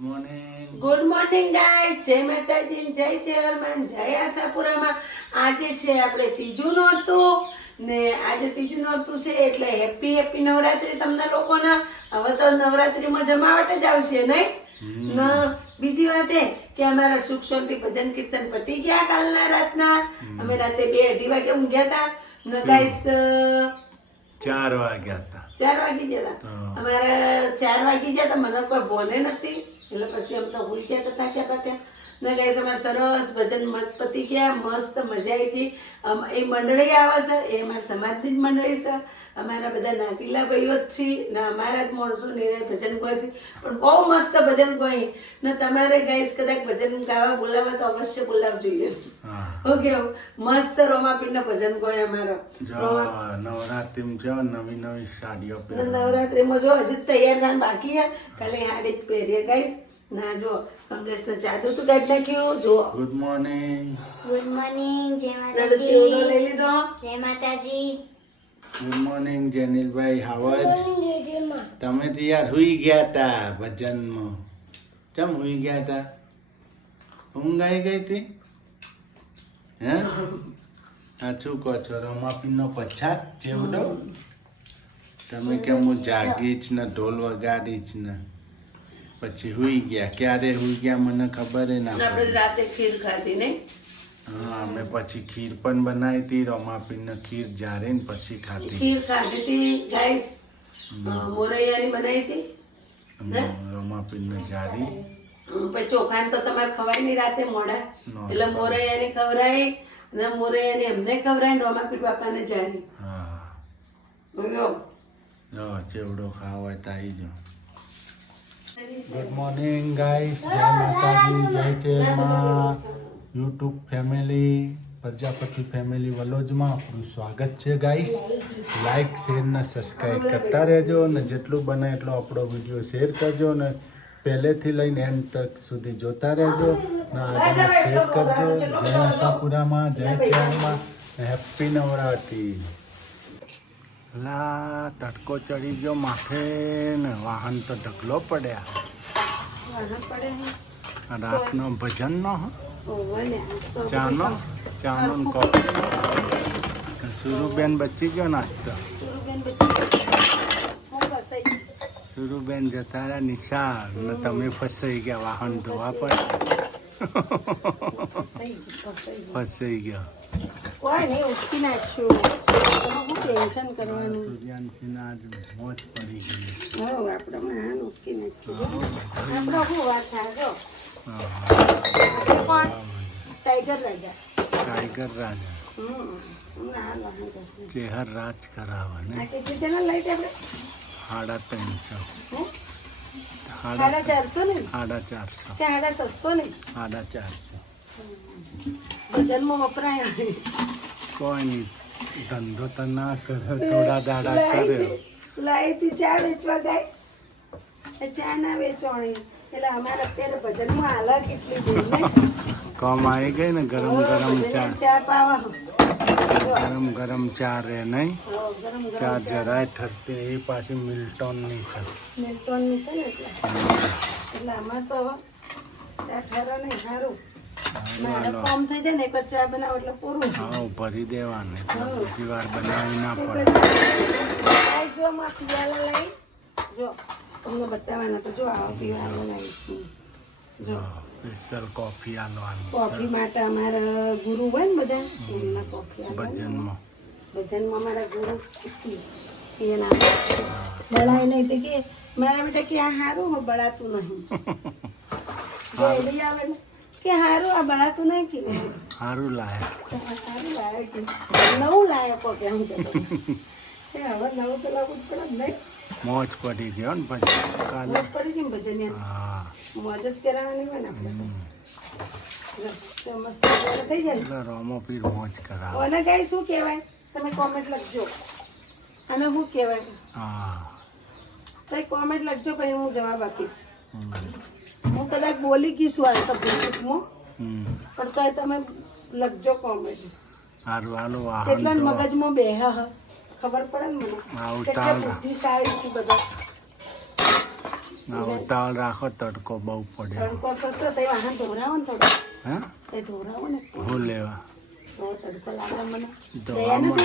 Good morning guys, જય માતાજી, જય ચેરમેન, જય આશાપુરામાં. આજે છે આપણે ત્રીજું નોરતું ને આજે ત્રીજું નોરતું છે એટલે હેપી નવરાત્રી તમને લોકોના. હવે તો નવરાત્રીમાં જમાવટ જ આવશે નહીં. બીજી વાત એ કે અમારા સુખ શાંતિ ભજન કીર્તન પતી ગયા કાલના રાતના. અમે રાતે 2-2:30 વાગે ઊંઘ્યા હતા ને ગાઈસ. 4 વાગ્યા હતા. 4 વાગી ગયા હતા અમારે. 4 વાગી ગયા હતા, મને કોઈ બોલે નથી એટલે પછી આમ તો ભૂલ ગયા હતા ક્યાં પાક્યા ને ગાઈસ. અમારે સરસ ભજન મત પતી ગયા, મસ્ત મજા આવી હતી. એ મંડળી આવે છે, એ અમારા સમાજની જ મંડળી છે. અમારા બધા નાતીલા ભાઈઓ જ છીએ ને અમારા જ માણસો નિર્ણય ભજન ગાય છે, પણ બહુ મસ્ત ભજન ગાય ને. તમારે ગાઈસ કદાચ ભજન ગાવા બોલાવા તો અવશ્ય બોલાવજો. ઓકે, મસ્ત રોમાપીરના ભજન ગાય અમારા. નવરાત્રીમાં જો નવી સાડીઓ નવરાત્રીમાં જો હજી તૈયાર થવાનું બાકી છે. કાલે સાડી જ પહેરીએ ગાઈસ. ના જો કમલેશ ને ચાદુ તું કાઢી નાખ્યું. જો ગુડ મોર્નિંગ. Good morning. જય ચેવડો માતાજી. લઈ લીધો. જય માતાજી. Good morning જેનિલભાઈ. હાવજ તમે તો યાર હુઈ ગયા તા ભજનમાં. ચમ હુઈ ગયા તા? ઊંઘ આવી ગઈ હતી હે? આ શું કહો છો? રમાપીનો પછાત ચેવડો. તમે કેમ હું જાગીશ ને ઢોલ વગાડીશ ને પછી હુઈ ગયા. ક્યારે હુઈ ગયા મને ખબર ના આપણે પડી. રાતે ખીર ખાધી ને. હા, અમે પછી ખીર પણ બનાવી હતી. રમાપીને ખીર જારે ને પછી ખાધી. ખીર ખાધી હતી ગાઈસ. મોરૈયાની બનાવી હતી. રમાપીને જારી. પછી ચોખા તો તમારે ખવાય નહીં રાતે મોડા, એટલે મોરૈયાની ખવરાઈ ને મોરૈયાની અમને ખવરાય ને રોમાપીર બાપાને જારી. હા, બોલો જો ચેવડો ખાવા હોય તો આવી જાઓ. Good morning guys. જય માતાજી, જય ચેરમાં. યુટ્યુબ ફેમિલી, પ્રજાપતિ ફેમિલી વલોજમાં આપણું સ્વાગત છે ગાઈસ. લાઈક શેર ને સબસ્ક્રાઈબ કરતા રહેજો ને જેટલું બને એટલો આપણો વિડીયો શેર કરજો ને પહેલેથી લઈને એન્ડ તક સુધી જોતા રહેજો ને આગળ શેર કરજો. જય આશાપુરામાં, જય ચેરમાં, હેપી નવરાત્રી. લા તડકો ચડી ગયો માથે ને વાહન તો ઢગલો પડ્યા. રાતનો ભજનનો ચાનો ને કોફી. સુરુબેન બચી ગયો નાસ્તો. સુરુબેન જતા રહ્યા નિશાળ ને તમે ફસાઈ ગયા. વાહન ધોવા પડે. ફસાઈ ગયો. કોઈ નહીં, ઉઠી નાખશું. શું ટેન્શન કરવાનું? સૂર્યાંશીને આજ મોજ પડી ગઈ. હવે આપણે હા ઉઠી નાખ્યું. આપણો શું વાત થાય જો. કોણ? ટાઈગર રાજા. ટાઈગર રાજા હમણાં હાલ વાહન કરશે. ચેહર રાજ કરાવે ને. આ કેટલી જણા લઈ જાય આપણે? 350. હે? 450 ને? 450. કે 650 ને? 450. ભજનમાં વપરાય. કોઈ નહીં, ધંધો તો ના કરે, થોડા દાડા કર્યો. લાઈથી ચા વેચવા ગાઈસ. ચા ના વેચવાની એટલે અમારે અત્યારે ભજનમાં હાલા કેટલી દૂર ને. કમ આવી ગઈ ને ગરમ ગરમ ચા. ચા પાવા ગરમ ચા રે નહીં. ગરમ ચા જરાય ઠરતી. એ પાછી મિલ્ટોનની છે. મિલ્ટોનની છે ને એટલે અમારે તો હવે ચા ઠરે નહીં. સારું મારે કોમ થઈ જાય ને એક જ ચા બનાવો એટલે પૂરું. હા, ભરી દેવાનું એટલે બીજી વાર બનાવી ના પડે. જો માં પીવાલા લઈ જો તમને બતાવવાના તો જો આવો પીવાનો લાવીશ. જો સ્પેશિયલ કોફી આલવાની. કોફી માટે અમારા ગુરુ હોય ને બધા એમના કોફી ભજનમાં. ભજનમાં અમારા ગુરુ ખુશી એના બળાય નહીં તે કે મારા બેટા કે આ સારું હું બળાતું નહીં. જો એ લઈ આવે ને કે સારું આ બળાતું નહીં કે સારું લાય. સારું લાવે કે નવું લાવે કોકે હું તો હવે નવું તો લાવવું જ પડે જ નહીં. મોજ પડી ગયો ને પછી કાલે. મોજ પડી ગઈ ને ભજન. હા, મોજ જ કરાવવાની હોય ને આપણે તો મસ્ત તૈયાર થઈ જાય ને. એટલે રોમોપીર મોજ કરાવે. ઓને ગાય શું કહેવાય તમે કોમેન્ટ લખજો. અને શું કહેવાય હા, તો કોમેન્ટ લખજો પછી હું જવાબ આપીશ. હું કદાચ બોલી ગઈશું આ તો ફેસબુકમાં પણ તો તમે લખજો કોમેન્ટ. સારું હાલો. કેટલા વાહન મગજમાં બેહા હ ખબર પડે ને મને. આવું કેટલા ચાલે. બુદ્ધિશાળી છે બધા. ના ઉતાવળ રાખો તડકો બહુ પડે તડકો સસ્તો તો વાહન ધોરાવો ને થોડો હા તે ધોરાવો ને હું લેવા તો તડકો લાગે મને ધોવામાં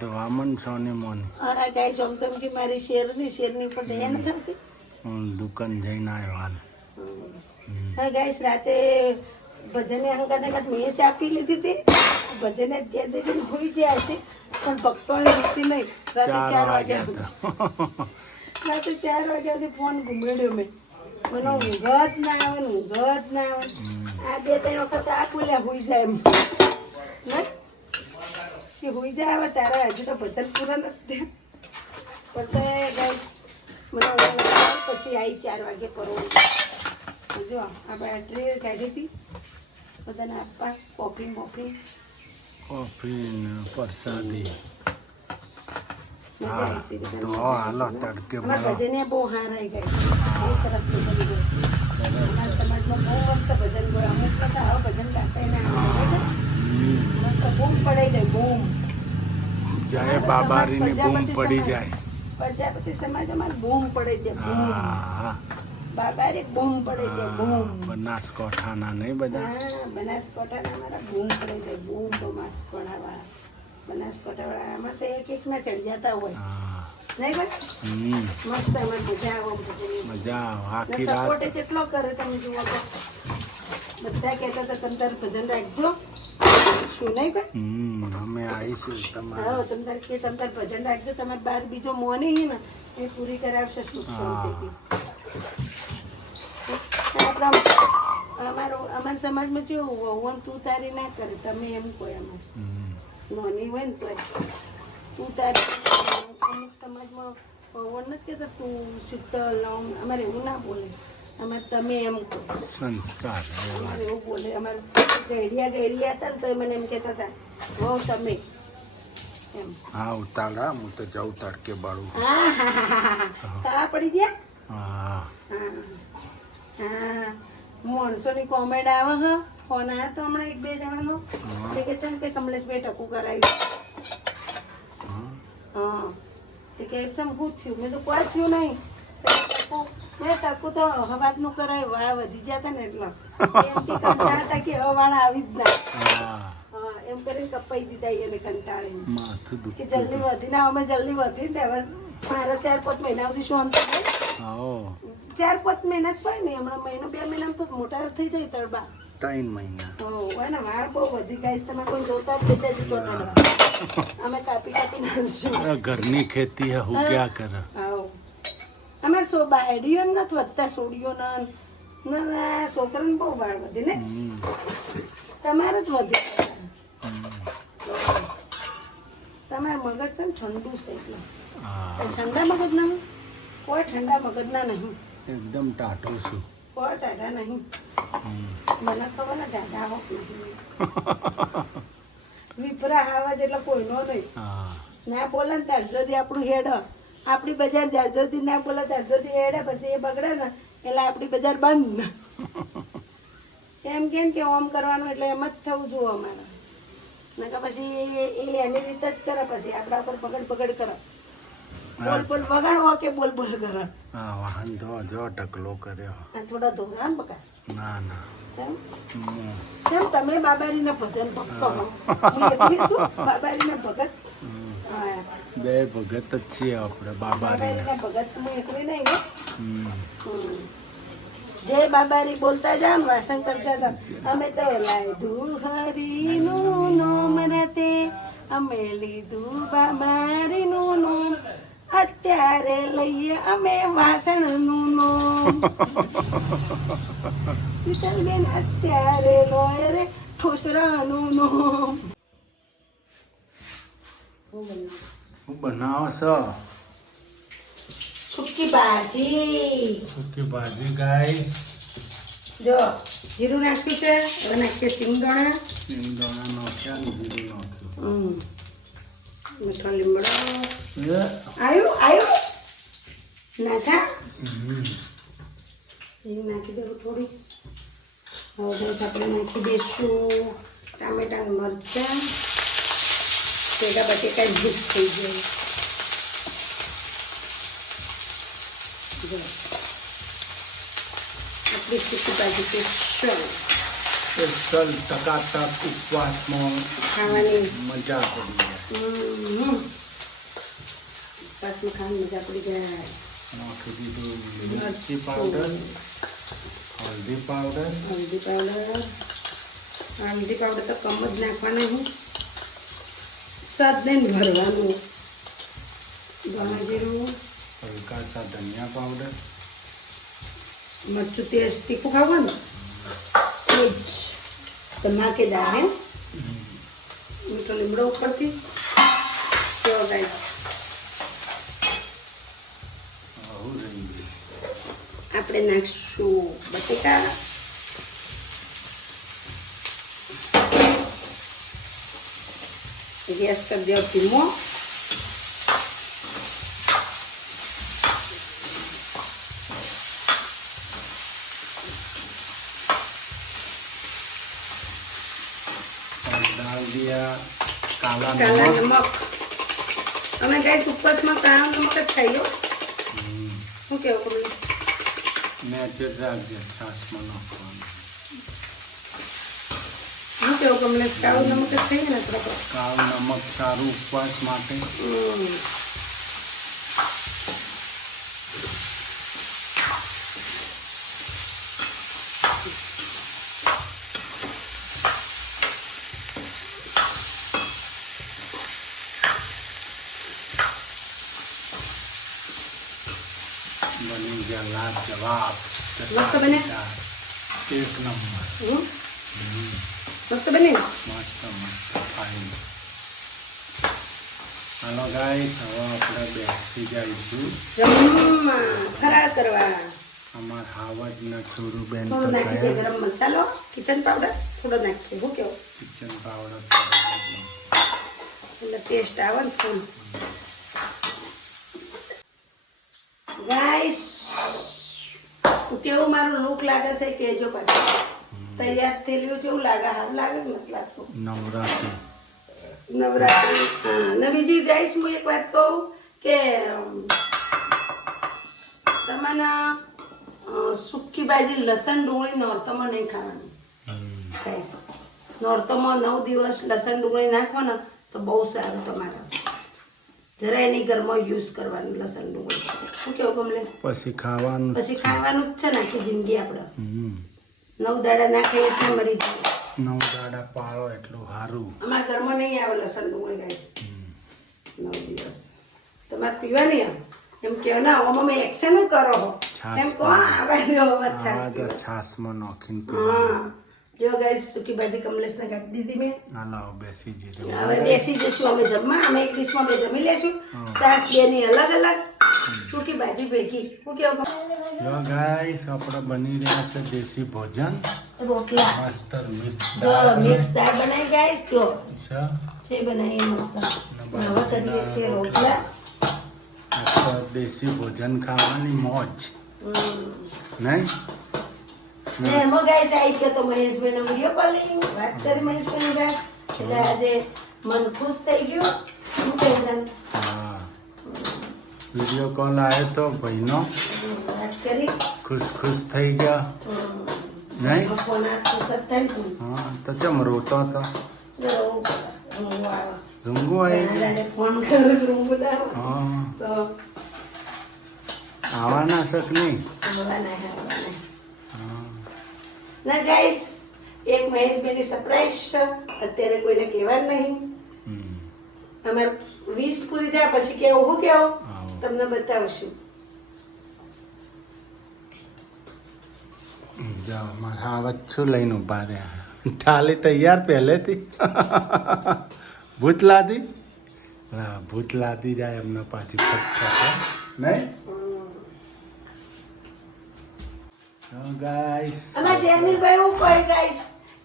ધોવામાં સોની મોની અરે ગાઈસ આમ તેમ કે મારી શેરની ઉપર દયા નથી આવતી હું દુકાન જઈને આવ્યો હાલ હા ગાઈસ રાતે ભજને હંગાત મેં ચા પી લીધી હતી ભજને ત્યાં જઈને હોઈ ગયા છે પણ ભક્તોને લીધી નહીં રાતે 4 વાગ્યા રાતે 4 વાગ્યાથી ફોન ઘુમેડ્યો મેં મને ઊંઘ જ ના આવે ને ઊંઘ જ ના આવે આ 2-3 વખત આ બોલ્યા હોઈ જાય એમ નહીં કે હોઈ જાય હવે તારા હજુ તો ભજન પૂરા નથી પણ ગાઈસ મને ઊંઘ ના આવે પછી આવી 4 વાગે પરવા જો આ બેટરી કાઢી હતી બધાને આપવા કોફી મોફી કોફી ને પ્રસાદી મજા આવી હતી તો હાલો તડકે અમારા ભજનિયા બહુ હારા ગઈ બહુ સરસ ભજન ગયો અમારા સમાજમાં બહુ મસ્ત ભજન ગયો અમુક કરતા હવે ભજન ગાતા ના આવે મસ્ત બૂમ પડાઈ જાય બૂમ જય બાબારીની બૂમ પડી જાય પ્રજાપતિ સમાજ અમારે બૂમ પડાઈ જાય બૂમ હા બાબારી બૂમ પડાઈ જાય બૂમ બનાસકાંઠાના નહીં બધા હા બનાસકાંઠાના અમારા બૂમ પડાઈ જાય બૂમ બનાસકાંઠાવાળા બનાસકાંઠાવાળા આમાં તો એક ના ચડી જતા હોય હા નહીં ભાઈ મસ્ત અમારે મજા આવે ભજન મજા આવે આખી રાત સપોર્ટ જેટલો કરે તમે જુઓ તો બધા કહેતા હતા તમે તારું ભજન રાખજો શું નહીં ભાઈ અમે આવીશું તમારે હા તમે તાર કે તમે તાર ભજન રાખજો તમારે બાર બીજો મોની હી ને એ પૂરી કરાવશે સુખ શાંતિથી અમારા સમાજમાં કેવું વહુવન તું તારી ના કરે તમે એમ કહો એમાં નોની હોય ને તો તું તારી અમુક સમાજમાં વહુવન નથી કહેતા તું શીતલ અમારે એવું ના બોલે અમારે તમે એમ કહો સંસ્કાર અમારે એવું બોલે અમારે ગેડિયા હતા ને તો મને એમ કહેતા હતા હો તમે એમ હા ઉતારા હું તો જાઉં તડકે બાળું કા પડી ગયા હા હા હા માણસોની કોમેડ આવે હ ફોન આવ્યો તો હમણાં 1-2 જણાનો તે કે ચમ કે કમલેશભાઈ ટકું કરાવ્યું હા તે કે ચમ શું થયું મેં તો કોઈ થયું નહીં મેં ટકું તો હવાજનું કરાયું વાળ વધી ગયા હતા ને એટલે એમ કે કંટાળતા કે હવે વાળ આવી જ ના હા એમ કરીને કપાઈ દીધા એને કંટાળીને માથું દુખ કે જલ્દી વધી ના અમે જલ્દી વધી ને હવે મારા 4-5 મહિના સુધી શું અંતર આવો 4-5 મહિના જ હોય ને હમણાં મહિનો 2 મહિનામાં તો મોટા થઈ જાય તળબા 3 મહિના હોય ને વાળ બહુ વધી ગાઈસ તમે કોઈ જોતા જ બેઠા જ ચોટાડવા અમે કાપી નાખીશું ઘરની ખેતી હે હું ક્યાં કરે આવો અમે બાયડીઓ નથી વધતા સોડીઓ ના છોકરાને બહુ વાળ વધે ને તમારે જ વધે તમારે મગજ છે ને ઠંડુ છે એટલે ઠંડા મગજ ના કોઈ ઠંડા મગજ ના નહીં એકદમ ટાટું છું કોઈ ટાઢા નહીં મને ખબર ને ટાઢા હોત નહીં વિપરા આવા જેટલો કોઈનો નહીં ના બોલે ને ત્યાર સુધી આપણું હેડ આપણી બજાર જ્યાર સુધી ના બોલે ત્યાર સુધી હેડે પછી એ બગડે ને એટલે આપણી બજાર બંધ એમ કેમ કે ઓમ કરવાનું એટલે એમ જ થવું જોઈએ અમારે નકર પછી એ એની રીતે જ કરે પછી આપણા ઉપર પકડ કરે બોલ વગાડવો કે બોલ કરે હા વાહન તો જો ટકલો કર્યો થોડો ધોરા ને બકા ના ના કેમ તમે બાબારીના ભજન ભક્તો હો હું એકલી છું બાબારીના ભગત બે ભગત જ છીએ આપણે બાબારીના ભગત હું એકલી નહીં હો જય બાબારી બોલતા જાઓ ને વાસણ કરતા જાઓ અમે તો લાયધું હરીનું નોમ રાતે અમે લીધું બાબારીનું નોમ અત્યારે લઈએ અમે વાસણનું નોમ શીતલબેન અત્યારે લોય રે ઠોસરાનું નોમ હું બનાવો છો સુકી ભાજી સૂકી ભાજી ગાઈસ જો જીરું નાખ્યું છે હવે નાખીએ સિંગદાણા સિંગદાણા નાખ્યા ને જીરું નાખ્યું મીઠો લીમડો એ આયુ નાખા નાખી દેવું થોડું હવે આપણે નાખી દઈશું ટામેટા મરચાં પેલા બટેકા મિક્સ થઈ જાય આપણી સૂકી ભાજી સ્પેશિયલ ટકાટક ઉપવાસમાં ખાવાની મજા પડી જાય. ઉપવાસમાં ખાવાની મજા પડી જાય. નાખી દીધું મિરચી પાવડર, હલ્દી પાવડર, હલ્દી પાવડર તો કમ જ નાખવાના હું સ્વાદ નહીં ભરવાનું. ધાણા જીરું, હલકા સા ધનિયા પાવડર, મરચું તેજ તીખું ખાવાનું એ જ ધમાકેદાર હે. મીઠો લીમડો ઉપરથી કેવો ગાઈસ. આવું રહી ગયું. આપણે નાખશું બટેકા. ગેસ કરી દો ધીમો. डाल दिया काला કાલા नमक. નમક. અમે ગાઈસ ઉપવાસમાં કાળા નમક જ ખાઈએ. શું કેવું કરું? નેચર રાખજે છાશમાં નાખવાનું. શું કેવું કમલેશ? કાળું નમક જ ખાઈએ ને આપણે. કાળું નમક સારું ઉપવાસ માટે. બની ગયા લાજવાબ. મસ્ત બને? એક નંબર. મસ્ત બને. મસ્ત મસ્ત ફાઇન. હાલો ગાઈસ, હવે આપણે બેસી જઈશું જમવા ફરાળ કરવા. અમાર હાવજ ને ચોરુબેન થોડો નાખી દે ગરમ મસાલો, કિચન પાવડર થોડો નાખીએ. શું કેવું? કિચન પાવડર એટલે ટેસ્ટ આવે ને ફૂલ. ગાઈસ, કેવું મારું લુક લાગે છે કેજો પાછું. તૈયાર થયેલું કેવું લાગે? હારું લાગે કે નથી લાગતું? નવરાત્રી. નવરાત્રી. ને બીજી ગાઈસ હું એક વાત કહું કે તમને સૂકી ભાજી લસણ ડુંગળી નોરતોમાં નહીં ખાવાની. ગાઈસ, નોરતોમાં 9 દિવસ લસણ ડુંગળી નાખો ને તો બહુ સારું તમારા. જરાય નહીં ઘરમાં યુઝ કરવાનું લસણ ડુંગળી. શું કેવું કમલેશ? પછી ખાવાનું પછી ખાવાનું જ છે ને આખી જિંદગી આપણે. 9 દાડા નાખે એટલે મરી જાય. 9 દાડા પાળો એટલું સારું. અમારા ઘરમાં નહીં આવે લસણ ડુંગળી ગાઈસ. 9 દિવસ તમારે પીવાની આવે એમ કહો ના. આમાં મેં એક્શન કરો હો એમ કહો. આવે છાશમાં નાખીને હા. જો ગાઈસ, સૂકી ભાજી કમલેશને કાઢી દીધી મેં. હાલો બેસી જઈએ. હવે બેસી જશું અમે જમવા. અમે એક ડીશમાં બે જમી લેશું. સાસ બેની અલગ અલગ, સૂકી ભાજી ભેગી. શું કેવું? જો ગાઈસ, આપણે બની રહ્યા છે દેશી ભોજન. રોટલા મસ્ત મિક્સ જો દાળ મિક્સ દાળ બનાવી ગાઈસ. જો છે. છે બનાવી મસ્ત. હવે કરીએ છીએ રોટલા. આપણે દેશી ભોજન ખાવાની મોજ નહીં. ને એમાં ગાઈસ આવી ગયો તો મહેશભાઈનો વિડીયો કોલિંગ. વાત કરી મહેશભાઈ ગાઈસ, એટલે આજે મન ખુશ થઈ ગયું. શું કહે? હા, વિડીયો કોલ આવ્યો તો ભાઈનો. વાત કરી. ખુશ થઈ ગયા નહીં. ફોન આ ખુશ જ થાય ને. હા, તો કેમ રોતો હતો? ઊંઘ આવે. રૂંગું આવી ગયું? ફોન કર્યો ઊંઘ આવે હા, તો આવવાના શક નહીં. ના ગાઈસ, એક મહેશભાઈની સરપ્રાઈઝ છે. અત્યારે કોઈને કહેવાનું નહીં. અમારે 20 પૂરી થયા પછી કેવું હું કેવું તમને બતાવશું. જાઓ, મારા આવાજ શું લઈને ઉભા રહ્યા? થાળી તૈયાર પહેલેથી. ભૂત લાદી. હા, ભૂત લાદી જાય એમને પાછી ફટફટ નહીં. ગાઈસ, અમાર જેનિલભાઈ એવું કહે ગાઈસ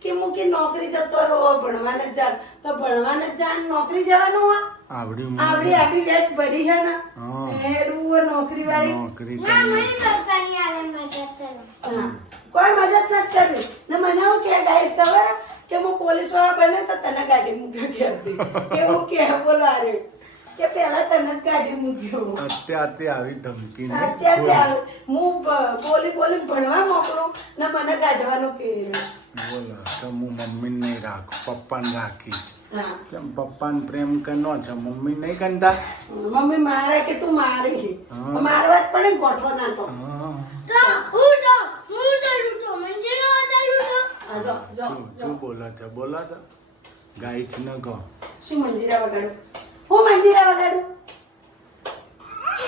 કે મૂકી નોકરી જતો રહો, ભણવાને જ જાન. તો ભણવાને જ જાન, નોકરી જવાનું હોય. આવડી આવડી આડી બેચ ભરી છે ને હા. હેડું નોકરી વાળી. નોકરી કરી. હા, કોઈ મદદ નથી કરવી. ને મને એવું કે ગાઈસ ખબર કે હું પોલીસ વાળા બને તો તને ગાડી મૂક્યો ઘેરથી એવું કે બોલો. અરે કે પહેલા તને જ કાઢી મૂક્યો અત્યારથી આવી ધમકી નહીં. અત્યારે હું બોલી ભણવા મોકલું ને મને કાઢવાનું કે બોલો તો હું મમ્મીને નહીં રાખું, પપ્પાને રાખી. હા કેમ પપ્પાને પ્રેમ કરનો છે, મમ્મી નહીં કરતા? મમ્મી મારે કે તું મારી છે હા. મારવા જ પડે ને ગોઠવો ના તો હા. આ જો જો શું બોલો છો? બોલો તો ગાઈસ ન કહો. શું મંજીરા વગાડું? હું મંજીરા વગાડું?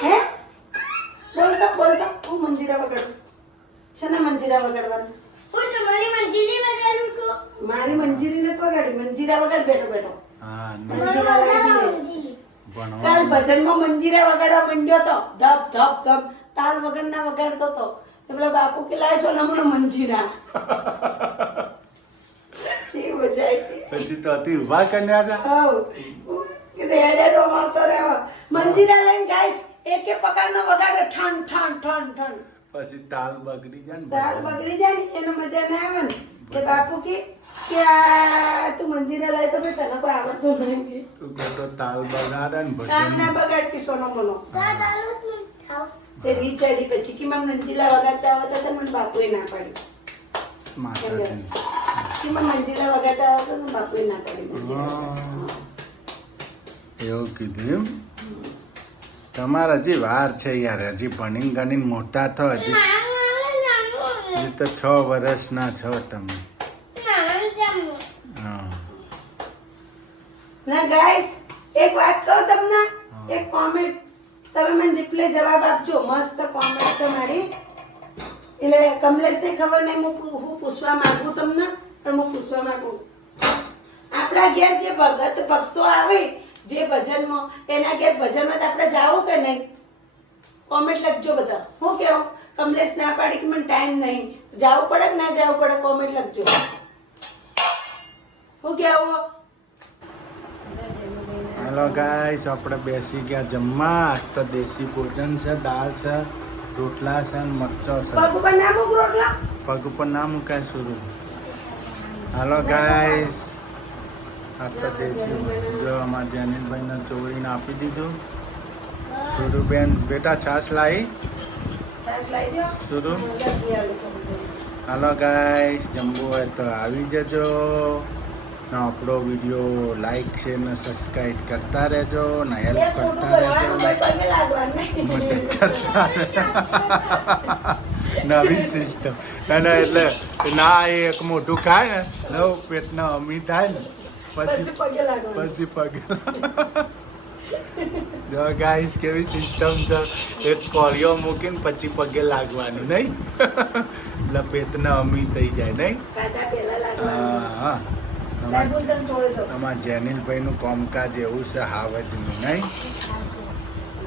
હે બોલતો હું મંજીરા વગાડું? છે ને મંજીરા વગાડવાનું? મારી મંજીરી નથી વગાડી, મંજીરા વગાડ બેઠો હા નહીં. મંજીરા લાવી દે. ભણવા કાલ ભજનમાં મંજીરા વગાડવા માંડ્યો તો ધપ ધપ ધપ તાલ વગર ના વગાડતો તો પેલા બાપુ કે લાય છો નમૂનો મંજીરા ચી મજા આવી પછી તો અતિ ઉભા કર્યા હતા. કે હેડે તો મારતો રહેવા મંજીરા લઈને ગાઈસ એકે પકારનો વગાડે ઠન ઠન ઠન ઠન પછી તાલ બગડી જાય ને તાલ બધા. બગડી જાય ને એને મજા ના આવે ને તે બાપુ કે આ તું મંજીરા લાય તો ભાઈ તને કોઈ આવડતું નહીં તું બેટો તાલ બગાડે ને તાલ ભજન ના બગાડ કે સોનો મોનો તે રીચડી પછી કે મને મંજીરા વગાડતા આવડતા હતા મને બાપુએ ના પાડી માતાજી. કે મને મંજીરા વગાડતા આવડતા ને બાપુએ ના પાડી મંજીરા હા. એવું કીધું એમ? તમારે હજી વાર છે યાર, હજી ભણીને ગણીને મોટા થો. હજી તો 6 વર્ષના છો તમે. હા. ના ગાઈસ એક વાત કહું તમને, એક કોમેન્ટ તમે મને રિપ્લે જવાબ આપજો. મસ્ત કોમેન્ટ છે મારી, એટલે કમલેશને ખબર નહીં હું પૂછવા માંગુ તમને, પણ હું પૂછવા માંગુ આપણા ઘેર જે ભક્તો આવે જે ભજનમાં, એના ઘેર ભજનમાં તો આપણે જાવું કે નહીં? કોમેન્ટ લખજો બધા. હું કેવું કમલેશ ના પાડી કે મને ટાઈમ નહીં, જાવું પડે કે ના જાવું પડે? કોમેન્ટ લખજો. હું કેવું? હેલો ગાઈસ, આપણે બેસી ગયા જમવા. આજ તો દેશી ભોજન છે, દાળ છે, રોટલા છે અને મરચો છે. પગ ઉપર ના મૂક રોટલા. પગ ઉપર ના મુકાય સુરુ. હેલો ગાઈસ, આ તો દેશી ભોજન. જો અમારા જેનિલભાઈને ચોળીને આપી દીધું. સુરુ બેન બેટા છાશ લાવી. છાશ લાવી દો. સુરુ. લખી આલું થોડું. હાલો ગાઈસ, જમવું હોય તો આવી જજો ને આપણો વિડીયો લાઈક છે ને સબસ્ક્રાઈબ કરતા રહેજો ને હેલ્પ એક મોટું કરતા કરવાનું, રહેજો. પગે લાગવાનું નહીં. મદદ કરતા નવી સિસ્ટમ. ના એટલે ના એ એક મોઢું ખાય ને નવ પેટના અમી થાય ને પછી પગે લાગવાનું. પછી પગે. જો ગાઈસ કેવી સિસ્ટમ છે, એક કોળિયો મૂકીને પછી પગે લાગવાનું નહીં. એટલે પેટના અમી થઈ જાય નહીં. કાંટા પહેલા લાગવાનું. હા. લાગુ તને છોડી દો. તમારા જેનિલભાઈનું કામકાજ એવું છે હાવજ નહીં.